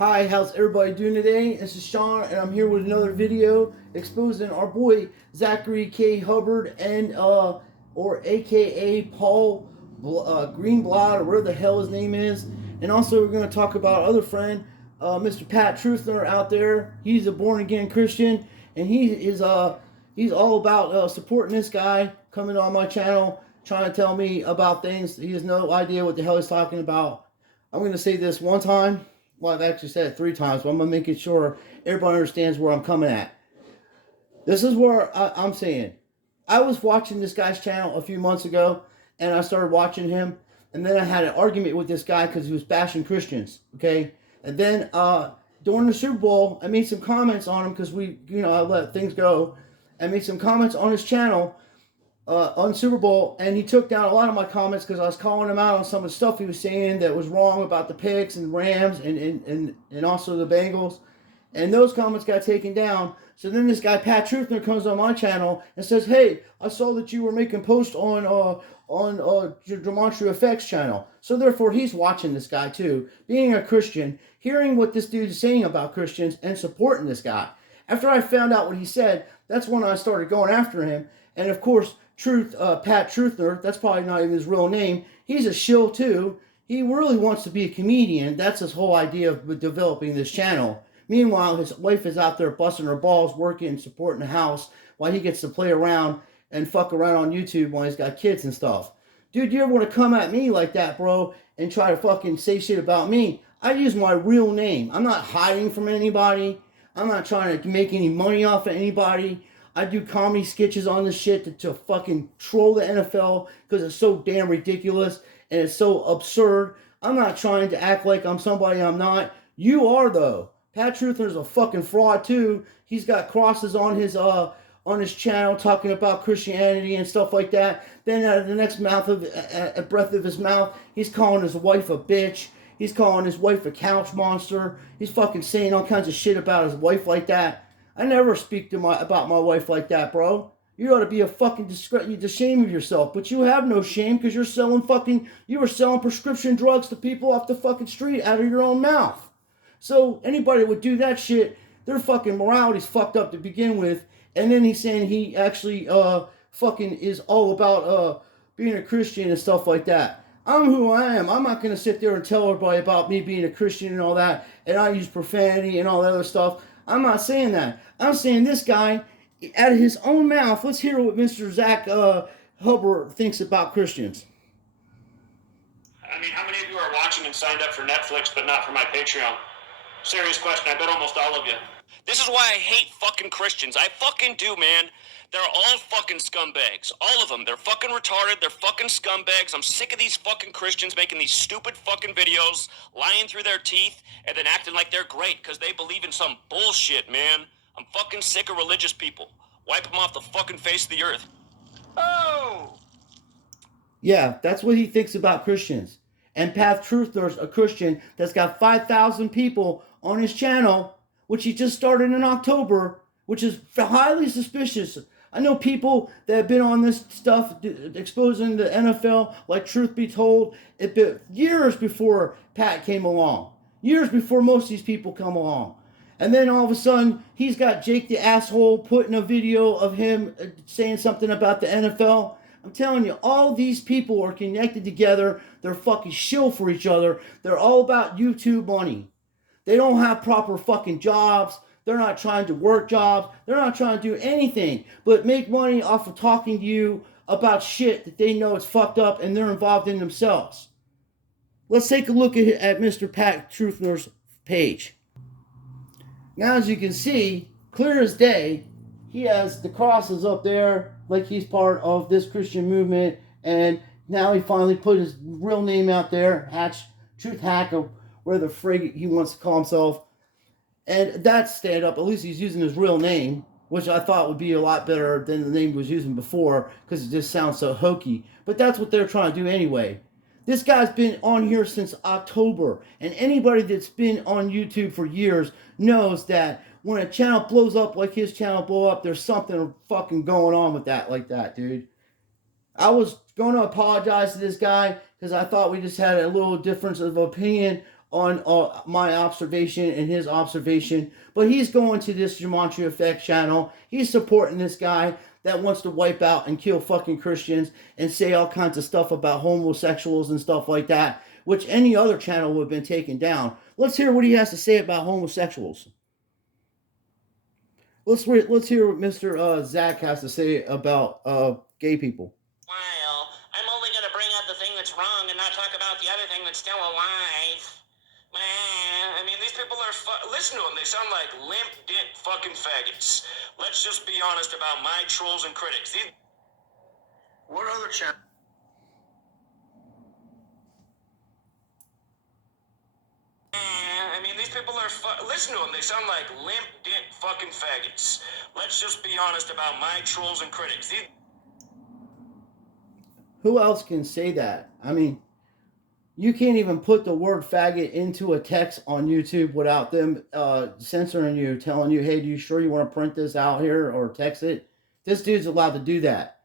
Hi, how's everybody doing today? This is Sean, and I'm here with another video exposing our boy Zachary K. Hubbard and or AKA Paul Greenblatt, or whatever the hell his name is. And also, we're going to talk about our other friend, Mr. Pat Troothner out there. He's a born again Christian, and he's all about supporting this guy coming on my channel, trying to tell me about things. He has no idea what the hell he's talking about. I'm going to say this one time. Well, I've actually said it 3 times, but I'm going to make sure everybody understands where I'm coming at. This is where I'm saying. I was watching this guy's channel a few months ago, and I started watching him, and then I had an argument with this guy because he was bashing Christians, okay? And then during the Super Bowl, I made some comments on him because I let things go. I made some comments on his channel on Super Bowl, and he took down a lot of my comments because I was calling him out on some of the stuff he was saying that was wrong about the picks and Rams and also the Bengals, and those comments got taken down. So then this guy Pat Troothner comes on my channel and says, "Hey, I saw that you were making posts on Demonstrative Effects channel." So therefore, he's watching this guy too, being a Christian, hearing what this dude is saying about Christians and supporting this guy. After I found out what he said, that's when I started going after him, and of course. Pat Troothner, that's probably not even his real name. He's a shill too. He really wants to be a comedian. That's his whole idea of developing this channel. Meanwhile, his wife is out there busting her balls, working and supporting the house, while he gets to play around and fuck around on YouTube while he's got kids and stuff. Dude, you ever want to come at me like that, bro, and try to fucking say shit about me? I use my real name. I'm not hiding from anybody. I'm not trying to make any money off of anybody. I do comedy sketches on this shit to fucking troll the NFL because it's so damn ridiculous and it's so absurd. I'm not trying to act like I'm somebody I'm not. You are, though. Pat Troothner's a fucking fraud too. He's got crosses on his channel talking about Christianity and stuff like that. Then out of the next breath of his mouth, he's calling his wife a bitch. He's calling his wife a couch monster. He's fucking saying all kinds of shit about his wife like that. I never speak about my wife like that, bro. You ought to be a fucking ashamed of yourself, but you have no shame because you were selling prescription drugs to people off the fucking street out of your own mouth. So anybody that would do that shit, their fucking morality's fucked up to begin with, and then he's saying he actually fucking is all about being a Christian and stuff like that. I'm who I am. I'm not gonna sit there and tell everybody about me being a Christian and all that, and I use profanity and all that other stuff. I'm not saying that. I'm saying this guy, out of his own mouth, let's hear what Mr. Zach Hubbard thinks about Christians. I mean, how many of you are watching and signed up for Netflix but not for my Patreon? Serious question. I bet almost all of you. This is why I hate fucking Christians. I fucking do, man. They're all fucking scumbags. All of them. They're fucking retarded. They're fucking scumbags. I'm sick of these fucking Christians making these stupid fucking videos, lying through their teeth, and then acting like they're great because they believe in some bullshit, man. I'm fucking sick of religious people. Wipe them off the fucking face of the earth. Oh! Yeah, that's what he thinks about Christians. And Pat Troothner's a Christian that's got 5,000 people on his channel, which he just started in October, which is highly suspicious. I know people that have been on this stuff exposing the NFL, like Truth Be Told, years before Pat came along. Years before most of these people come along. And then all of a sudden, he's got Jake the asshole putting a video of him saying something about the NFL. I'm telling you, all these people are connected together. They're fucking shill for each other. They're all about YouTube money. They don't have proper fucking jobs. They're not trying to work jobs. They're not trying to do anything but make money off of talking to you about shit that they know is fucked up and they're involved in themselves. Let's take a look at Mr. Pat Troothner's page. Now, as you can see, clear as day, he has the crosses up there like he's part of this Christian movement, and now he finally put his real name out there, Truth Hack, or whatever the frig he wants to call himself. And that's stand up. At least he's using his real name, which I thought would be a lot better than the name he was using before because it just sounds so hokey. But that's what they're trying to do anyway. This guy's been on here since October, and anybody that's been on YouTube for years knows that when a channel blows up like his channel blew up, there's something fucking going on with that like that, dude. I was going to apologize to this guy because I thought we just had a little difference of opinion on my observation and his observation, but he's going to this Gematria Effect channel. He's supporting this guy that wants to wipe out and kill fucking Christians and say all kinds of stuff about homosexuals and stuff like that, which any other channel would have been taken down. Let's hear what he has to say about homosexuals. Let's hear what Mr. Zach has to say about gay people. Well, I'm only going to bring up the thing that's wrong and not talk about the other thing that's still alive. I mean, these people are... Listen to them. They sound like limp dick fucking faggots. Let's just be honest about my trolls and critics. What other channel? I mean, these people are... Listen to them. They sound like limp dick fucking faggots. Let's just be honest about my trolls and critics. Who else can say that? I mean, you can't even put the word faggot into a text on YouTube without them censoring you, telling you, hey, do you sure you want to print this out here or text it? This dude's allowed to do that.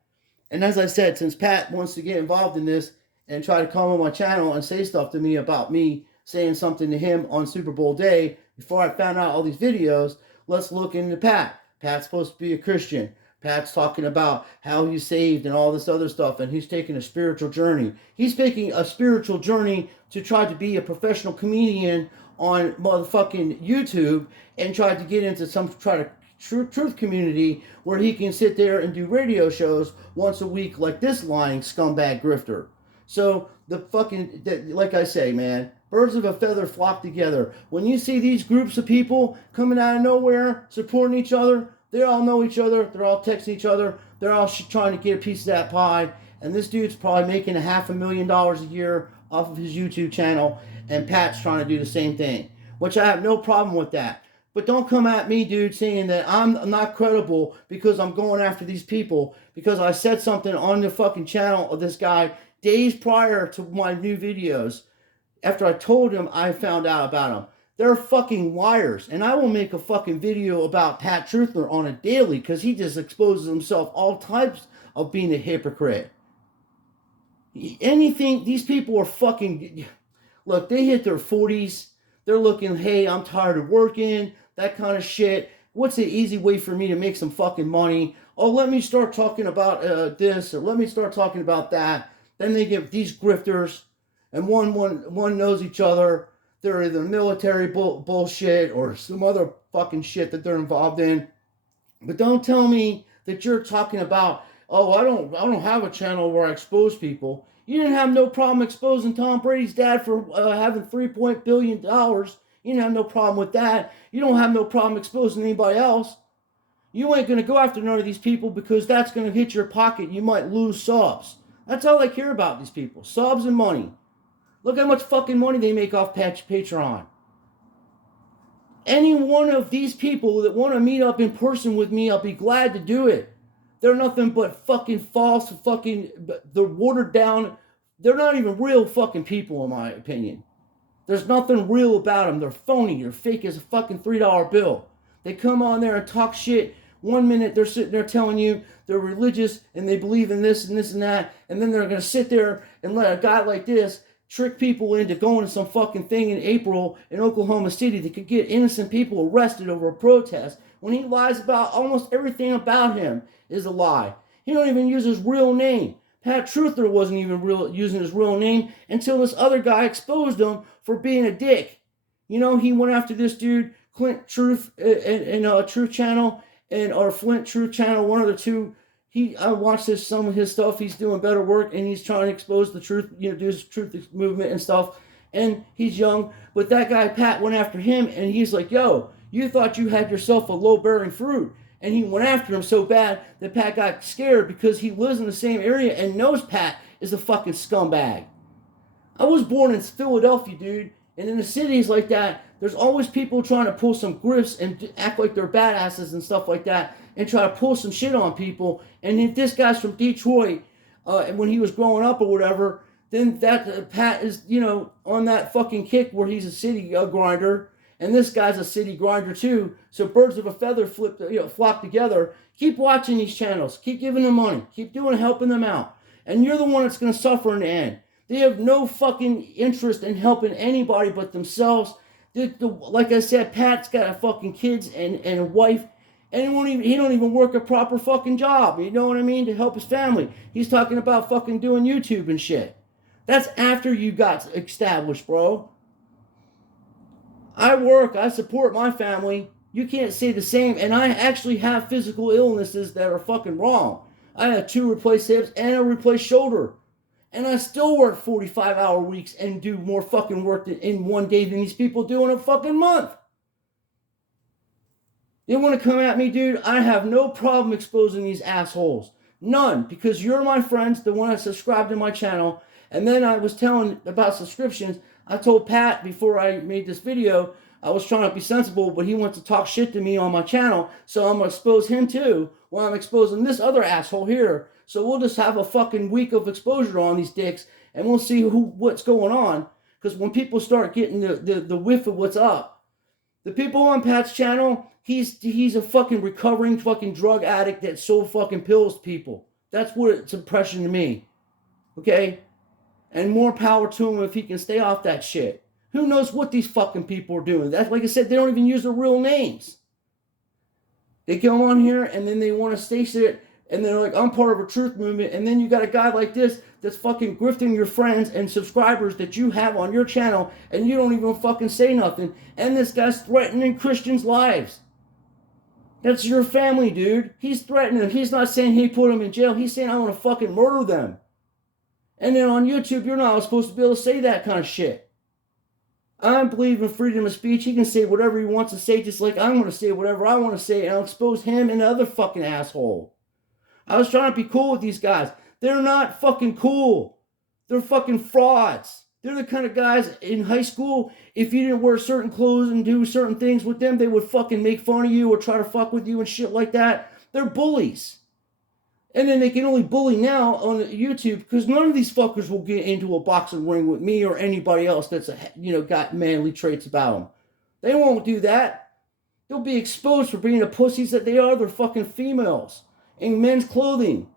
And as I said, since Pat wants to get involved in this and try to come on my channel and say stuff to me about me saying something to him on Super Bowl day, before I found out all these videos, let's look into Pat. Pat's supposed to be a Christian. Pat's talking about how he's saved and all this other stuff, and he's taking a spiritual journey. He's taking a spiritual journey to try to be a professional comedian on motherfucking YouTube and try to get into some truth community where he can sit there and do radio shows once a week like this lying scumbag grifter. So the fucking, like I say, man, birds of a feather flock together. When you see these groups of people coming out of nowhere, supporting each other, they all know each other. They're all texting each other. They're all trying to get a piece of that pie. And this dude's probably making $500,000 a year off of his YouTube channel. And Pat's trying to do the same thing, which I have no problem with that. But don't come at me, dude, saying that I'm not credible because I'm going after these people because I said something on the fucking channel of this guy days prior to my new videos. After I told him I found out about him. They're fucking liars. And I will make a fucking video about Pat Troothner on a daily because he just exposes himself all types of being a hypocrite. Anything, these people are fucking... Look, they hit their 40s. They're looking, hey, I'm tired of working, that kind of shit. What's the easy way for me to make some fucking money? Oh, let me start talking about this, or let me start talking about that. Then they get these grifters, and one knows each other. They're either military bullshit or some other fucking shit that they're involved in. But don't tell me that you're talking about, oh, I don't have a channel where I expose people. You didn't have no problem exposing Tom Brady's dad for having $3 billion. You didn't have no problem with that. You don't have no problem exposing anybody else. You ain't going to go after none of these people because that's going to hit your pocket. You might lose subs. That's all I care about, these people. Subs and money. Look how much fucking money they make off Patreon. Any one of these people that want to meet up in person with me, I'll be glad to do it. They're nothing but fucking false, they're watered down. They're not even real fucking people, in my opinion. There's nothing real about them. They're phony. They're fake as a fucking $3 bill. They come on there and talk shit. 1 minute they're sitting there telling you they're religious and they believe in this and this and that. And then they're going to sit there and let a guy like this trick people into going to some fucking thing in April in Oklahoma City that could get innocent people arrested over a protest when he lies about almost everything about him is a lie. He don't even use his real name. Pat Troothner wasn't even using his real name until this other guy exposed him for being a dick. You know, he went after this dude, Clint Truth, in Truth Channel, or Flint Truth Channel, one of the two. I watched some of his stuff. He's doing better work, and he's trying to expose the truth, do his truth movement and stuff. And he's young, but that guy Pat went after him, and he's like, "Yo, you thought you had yourself a low-bearing fruit," and he went after him so bad that Pat got scared because he lives in the same area and knows Pat is a fucking scumbag. I was born in Philadelphia, dude, and in the cities like that, there's always people trying to pull some grifts and act like they're badasses and stuff like that, and try to pull some shit on people. And if this guy's from Detroit, and when he was growing up or whatever, then that Pat is, on that fucking kick where he's a city grinder, and this guy's a city grinder too. So birds of a feather flock together. Keep watching these channels. Keep giving them money. Keep helping them out. And you're the one that's going to suffer in the end. They have no fucking interest in helping anybody but themselves. Like I said, Pat's got a fucking kids and a wife, and he don't even work a proper fucking job. You know what I mean? To help his family. He's talking about fucking doing YouTube and shit. That's after you got established, bro. I work, I support my family. You can't say the same. And I actually have physical illnesses that are fucking wrong. I have 2 replaced hips and a replaced shoulder. And I still work 45-hour weeks and do more fucking work in one day than these people do in a fucking month. They want to come at me, dude? I have no problem exposing these assholes. None. Because you're my friends, the one that subscribed to my channel. And then I was telling about subscriptions. I told Pat before I made this video, I was trying to be sensible, but he wants to talk shit to me on my channel. So I'm going to expose him too, while I'm exposing this other asshole here. So we'll just have a fucking week of exposure on these dicks, and we'll see what's going on. Because when people start getting the whiff of what's up, the people on Pat's channel, he's a fucking recovering fucking drug addict that sold fucking pills to people. That's what it's impression to me. Okay? And more power to him if he can stay off that shit. Who knows what these fucking people are doing? That's like I said, they don't even use their real names. They come on here and then they want to stay shit, and they're like, I'm part of a truth movement, and then you got a guy like this that's fucking grifting your friends and subscribers that you have on your channel, and you don't even fucking say nothing, and this guy's threatening Christians' lives. That's your family, dude. He's threatening them. He's not saying he put them in jail. He's saying I want to fucking murder them. And then on YouTube, you're not supposed to be able to say that kind of shit. I believe in freedom of speech. He can say whatever he wants to say, just like I'm going to say whatever I want to say, and I'll expose him and the other fucking asshole. I was trying to be cool with these guys. They're not fucking cool. They're fucking frauds. They're the kind of guys in high school, if you didn't wear certain clothes and do certain things with them, they would fucking make fun of you or try to fuck with you and shit like that. They're bullies. And then they can only bully now on YouTube because none of these fuckers will get into a boxing ring with me or anybody else that's got manly traits about them. They won't do that. They'll be exposed for being the pussies that they are. They're fucking females in men's clothing,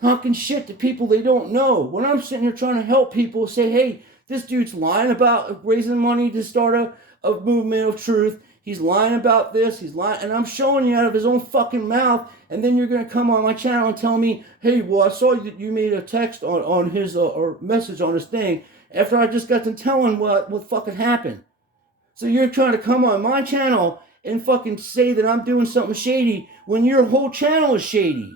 talking shit to people they don't know. When I'm sitting here trying to help people, say, hey, this dude's lying about raising money to start a movement of truth. He's lying about this. He's lying. And I'm showing you out of his own fucking mouth. And then you're going to come on my channel and tell me, hey, well, I saw that you made a text on his or message on his thing after I just got to telling what fucking happened. So you're trying to come on my channel and fucking say that I'm doing something shady when your whole channel is shady.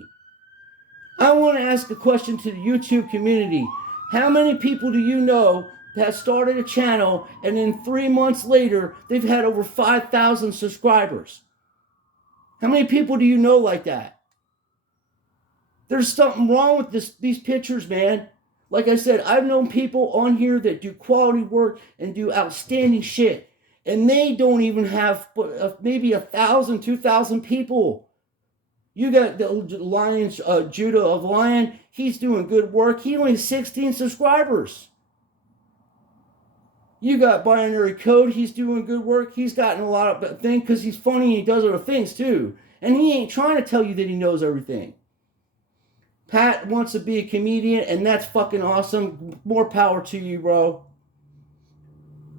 I want to ask a question to the YouTube community. How many people do you know that started a channel and then 3 months later they've had over 5,000 subscribers? How many people do you know like that? There's something wrong with these pictures, man. Like I said, I've known people on here that do quality work and do outstanding shit, and they don't even have maybe 1,000, 2,000 people. You got the Lions, Judah of Lion. He's doing good work. He only has 16 subscribers. You got Binary Code. He's doing good work. He's gotten a lot of things because he's funny and he does other things too. And he ain't trying to tell you that he knows everything. Pat wants to be a comedian, and that's fucking awesome. More power to you, bro.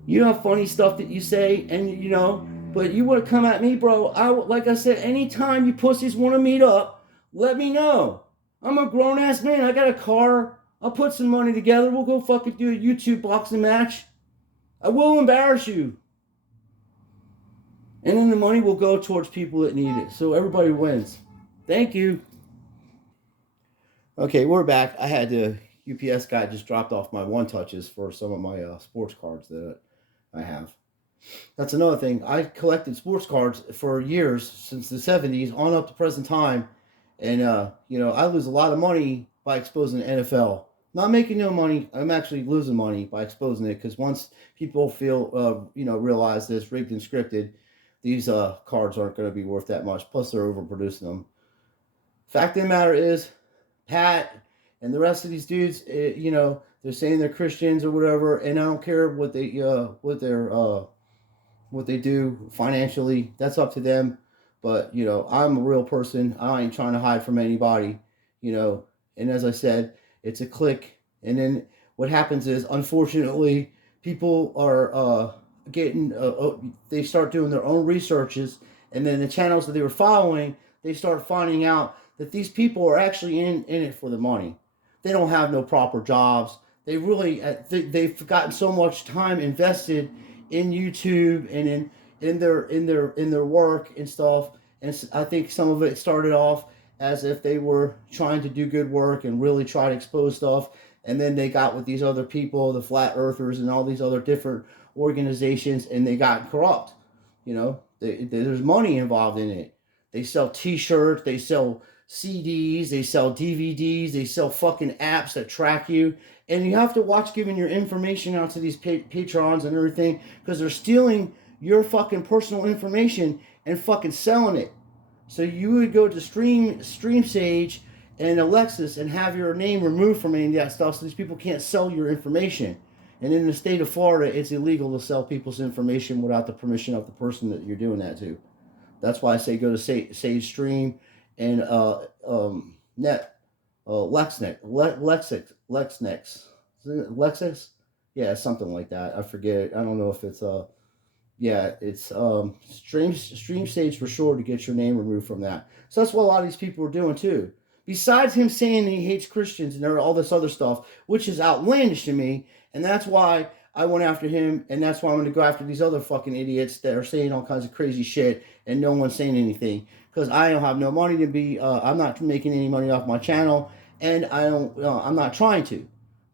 You have funny stuff that you say, and but you want to come at me, bro. Like I said, anytime you pussies want to meet up, let me know. I'm a grown-ass man. I got a car. I'll put some money together. We'll go fucking do a YouTube boxing match. I will embarrass you. And then the money will go towards people that need it. So everybody wins. Thank you. Okay, we're back. I had the UPS guy just dropped off my one-touches for some of my sports cards that I have. That's another thing. I collected sports cards for years, since the 70s on up to present time. And, I lose a lot of money by exposing the NFL. Not making no money. I'm actually losing money by exposing it, because once people feel, realize this rigged and scripted, these cards aren't going to be worth that much. Plus, they're overproducing them. Fact of the matter is, Pat and the rest of these dudes, they're saying they're Christians or whatever, and I don't care what they do financially. That's up to them. But I'm a real person. I ain't trying to hide from anybody. And as I said, it's a clique. And then what happens is, unfortunately, people are they start doing their own researches, and then the channels that they were following, they start finding out that these people are actually in it for the money. They don't have no proper jobs. They really they've gotten so much time invested in YouTube and in their work and stuff. And I think some of it started off as if they were trying to do good work and really try to expose stuff. And then they got with these other people, the flat earthers and all these other different organizations, and they got corrupt. You know, there's money involved in it. They sell T-shirts, they sell CDs, they sell DVDs, they sell fucking apps that track you. And you have to watch giving your information out to these patrons and everything, because they're stealing your fucking personal information and fucking selling it. So you would go to StreamSage and Alexis and have your name removed from any of that stuff, so these people can't sell your information. And in the state of Florida, it's illegal to sell people's information without the permission of the person that you're doing that to. That's why I say go to Sage Stream and Lexix, yeah, something like that. I forget. I don't know if it's it's Stream Stage for sure, to get your name removed from that. So that's what a lot of these people are doing too. Besides him saying he hates Christians and all this other stuff, which is outlandish to me, and that's why I went after him, and that's why I'm going to go after these other fucking idiots that are saying all kinds of crazy shit and no one's saying anything, because I don't have no money to be. I'm not making any money off my channel, and I'm not trying to.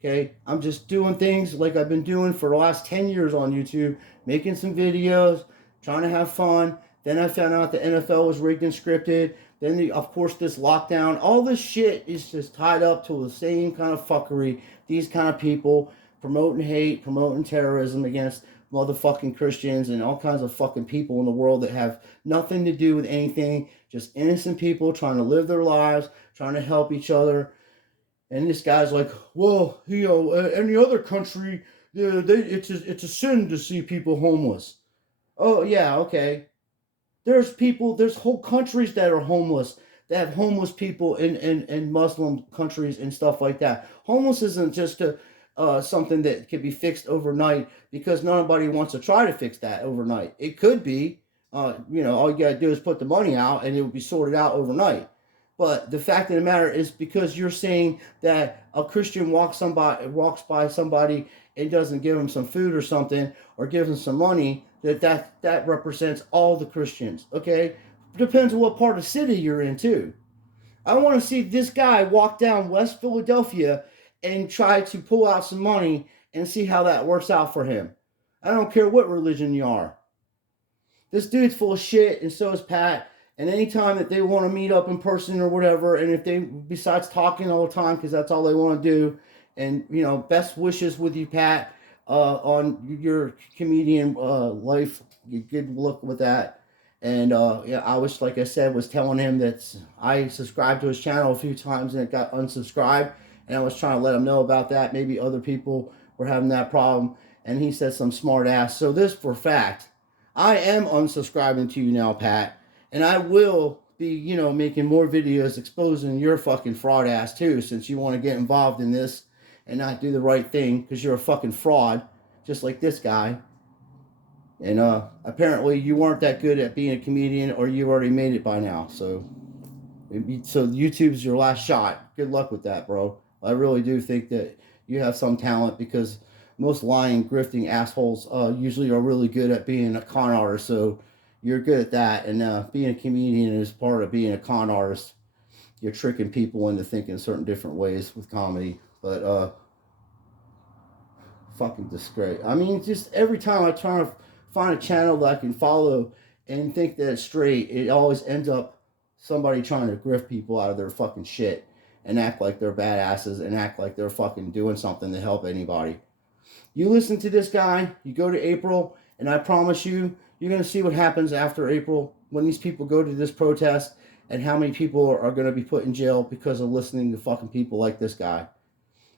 Okay, I'm just doing things like I've been doing for the last 10 years on YouTube, making some videos, trying to have fun. Then I found out the NFL was rigged and scripted. Then, of course, this lockdown. All this shit is just tied up to the same kind of fuckery. These kind of people promoting hate, promoting terrorism against motherfucking Christians and all kinds of fucking people in the world that have nothing to do with anything. Just innocent people trying to live their lives, trying to help each other. And this guy's like, well, any other country, it's a sin to see people homeless. Oh, yeah, okay. There's whole countries that are homeless, that have homeless people in Muslim countries and stuff like that. Homeless isn't just something that can be fixed overnight, because nobody wants to try to fix that overnight. It could be, all you gotta do is put the money out and it will be sorted out overnight. But the fact of the matter is, because you're saying that a Christian walks by somebody and doesn't give them some food or something, or gives them some money, that represents all the Christians. Okay, depends on what part of the city you're in too. I want to see this guy walk down West Philadelphia and try to pull out some money and see how that works out for him. I don't care what religion you are. This dude's full of shit, and so is Pat. And anytime that they want to meet up in person or whatever, and if they, besides talking all the time, because that's all they want to do, and, best wishes with you, Pat, on your comedian life. Good luck with that. And, I was, like I said, was telling him that I subscribed to his channel a few times and it got unsubscribed. And I was trying to let him know about that. Maybe other people were having that problem. And he said some smart ass. So this for fact, I am unsubscribing to you now, Pat. And I will be, making more videos exposing your fucking fraud ass too, since you want to get involved in this and not do the right thing, because you're a fucking fraud, just like this guy. And apparently you weren't that good at being a comedian, or you already made it by now. So YouTube's your last shot. Good luck with that, bro. I really do think that you have some talent, because most lying, grifting assholes usually are really good at being a con artist. So you're good at that, and being a comedian is part of being a con artist. You're tricking people into thinking certain different ways with comedy. But fucking disgrace. I mean, just every time I try to find a channel that I can follow and think that it's straight, it always ends up somebody trying to grift people out of their fucking shit and act like they're badasses and act like they're fucking doing something to help anybody. You listen to this guy, you go to April, and I promise you, you're going to see what happens after April when these people go to this protest, and how many people are going to be put in jail because of listening to fucking people like this guy.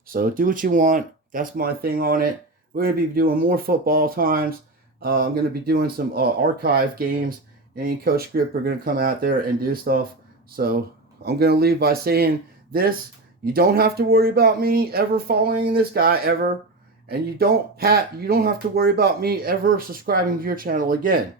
So do what you want. That's my thing on it. We're going to be doing more football times. I'm going to be doing some archive games. Any Coach Grip are going to come out there and do stuff. So I'm going to leave by saying this. You don't have to worry about me ever following this guy ever. And you don't have to worry about me ever subscribing to your channel again.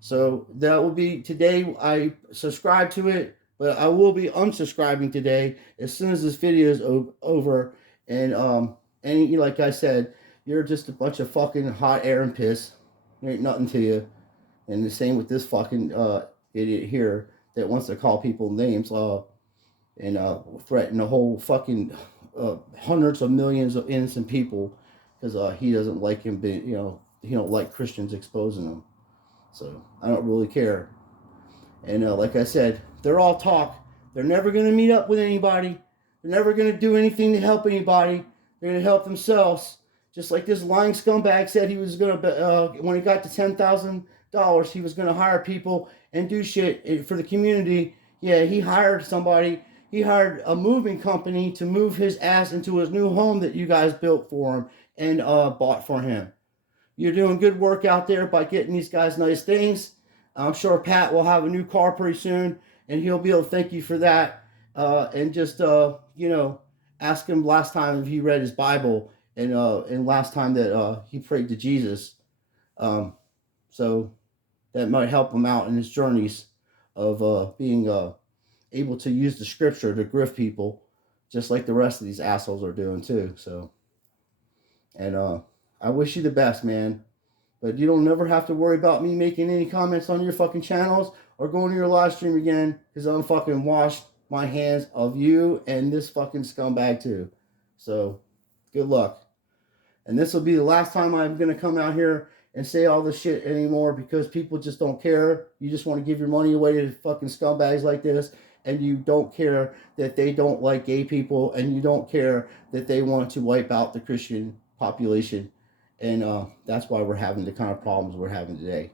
So that will be today. I subscribe to it, but I will be unsubscribing today as soon as this video is over. And like I said, you're just a bunch of fucking hot air and piss. There ain't nothing to you. And the same with this fucking idiot here that wants to call people names and threaten the whole fucking hundreds of millions of innocent people because he doesn't like him being, he don't like Christians exposing them. So I don't really care. And like I said, they're all talk. They're never going to meet up with anybody. They're never going to do anything to help anybody. They're going to help themselves. Just like this lying scumbag said he was going to, when he got to $10,000, he was going to hire people and do shit for the community. Yeah, he hired somebody. He hired a moving company to move his ass into his new home that you guys built for him and bought for him. You're doing good work out there by getting these guys nice things. I'm sure Pat will have a new car pretty soon, and he'll be able to thank you for that. And just, ask him last time if he read his Bible and last time that he prayed to Jesus. So that might help him out in his journeys of being able to use the scripture to grift people, just like the rest of these assholes are doing too. So, and I wish you the best, man. But you don't never have to worry about me making any comments on your fucking channels or going to your live stream again, because I'm fucking washed my hands of you and this fucking scumbag too. So, good luck. And this will be the last time I'm going to come out here and say all this shit anymore, because people just don't care. You just want to give your money away to fucking scumbags like this, and you don't care that they don't like gay people, and you don't care that they want to wipe out the Christian population. And that's why we're having the kind of problems we're having today.